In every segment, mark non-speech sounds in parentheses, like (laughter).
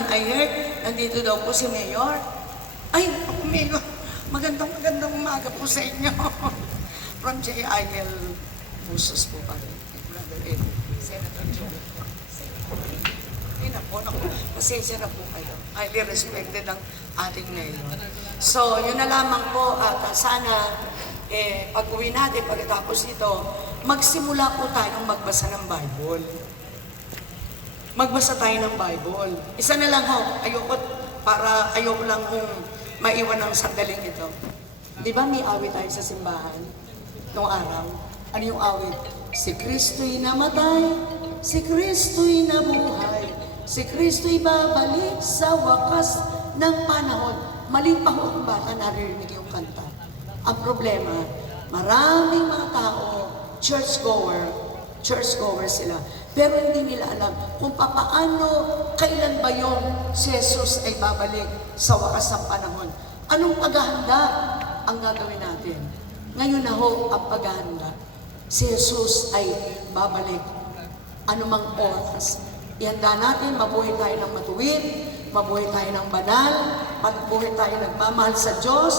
and I heard, nandito daw po si Mayor. Ay, Mayor, magandang magandang umaga po sa inyo. (laughs) From J.I.L. Busos po kami. kay Brother Ed, Senator Joe. Ay, naku, naku. Pasensya na po kayo. Highly respected ang ating mayor. So, yun na lamang po at sana eh, pag uwi natin pagkatapos nito, magsimula po tayong magbasa ng Bible. Magbasa tayo ng Bible. Isa na lang ho, ayoko, para ayoko lang kung maiwan ng sandaling ito. Di ba may awit tayo sa simbahan noong araw? Ano yung awit? Si Kristo'y namatay, si Kristo'y nabuhay, si Kristo'y babalik sa wakas ng panahon. Mali pa ho ang bata naririnig yung kanta. Ang problema, maraming mga tao, churchgoer, churchgoer sila, pero hindi nila alam kung papaano, kailan ba yung si Jesus ay babalik sa wakas ng panahon. Anong paghahanda ang gagawin natin? Ngayon na ho ang paghahanda. Si Jesus ay babalik anumang oras. Ihanda natin, mabuhay tayo ng matuwid, mabuhay tayo ng banal, mabuhay tayo nagmamahal sa Diyos,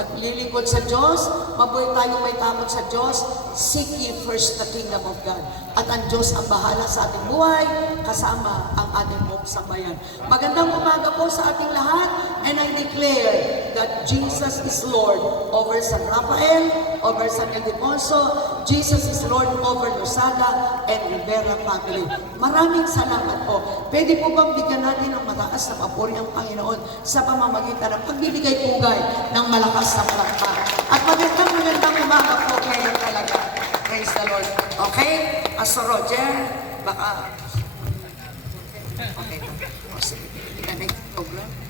naglilingkod sa Diyos, mabuhay tayo may takot sa Diyos, seek ye first the kingdom of God. At ang Diyos ang bahala sa ating buhay, kasama ang ating buong sambayan. Magandang umaga po sa ating lahat, declare that Jesus is Lord over San Rafael, over San Ildefonso, Jesus is Lord over Losada and Rivera family. Maraming salamat po. Pwede po bang bigyan natin ang mataas na papuri ng Panginoon sa pamamagitan ng pagbibigay pugay ng malakas na palakpak. At magandang magandang umaga po kayo talaga. Praise the Lord. Okay? Pastor Roger, baka... Okay. O, oh, sige. Ikaw na